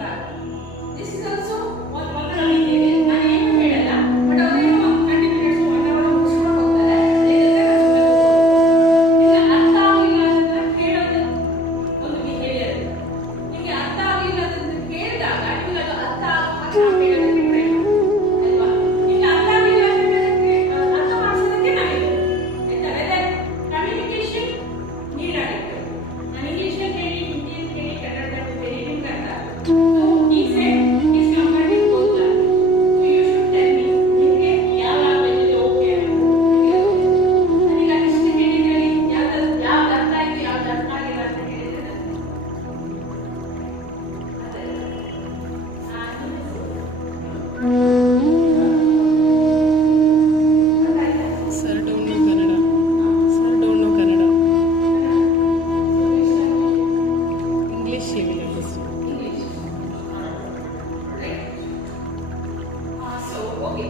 This is also one of the behavior. ನಾನು ಏನು ಹೇಳಲ್ಲ, ಬಟ್ ಅವರೇನೋ 30 minutes 1 hour ಮುಗಿಸ್ಕೊಂಡು ಹೋಗ್ತಾರೆ. ನಿಮಗೆ ಅರ್ಥ ಆಗಿಲ್ಲ ಅಂತ ಕೇಳೋದು ಒಂದು ಬಿಹೇವಿಯರ್. ನಿಮಗೆ ಅರ್ಥ ಆಗಿಲ್ಲ ಅಂತ ಕೇಳಿದಾಗ ನಿಮಗೆ ಅದು ಅರ್ಥ ಹೇಳೋದಕ್ಕೆ ಟ್ರೈ ಅಲ್ವಾ? ನಿಮಗೆ ಅರ್ಥ ಆಗಿಲ್ಲ ಅಂತ ಅರ್ಥ ಮಾಡಿಸೋದಕ್ಕೆ ನಾವಿದೆ. ಆಯ್ತಾ? ವೆದರ್ ಕಮ್ಯುನಿಕೇಶನ್ ನೀಡಾಗಿದೆ. ನಾನು ಇಂಗ್ಲಿಷ್ ಹೇಳಿ, ಹಿಂದಿ ಹೇಳಿ, ಕನ್ನಡದಲ್ಲಿ ಹೇಳಿ ನಿಮ್ಗೆ ಅರ್ಥ ಆಗುತ್ತೆ. He said he's converting both languages. So you should tell me. ನಿಮಗೆ ಯಾವ language ಇದೆ ಓಕೆ ನನಗೆ ಅಷ್ಟು ಹೇಳಿದ್ರೆ ಯಾವ್ದು ಅರ್ಥ ಆಯ್ತು ಯಾವ್ದು ಅರ್ಥ ಆಗಿಲ್ಲ ಅಂತ ಹೇಳಿದ್ರೆ Sir don't know Kannada. Sir don't know Kannada. English he will understand. English. Right? So, okay.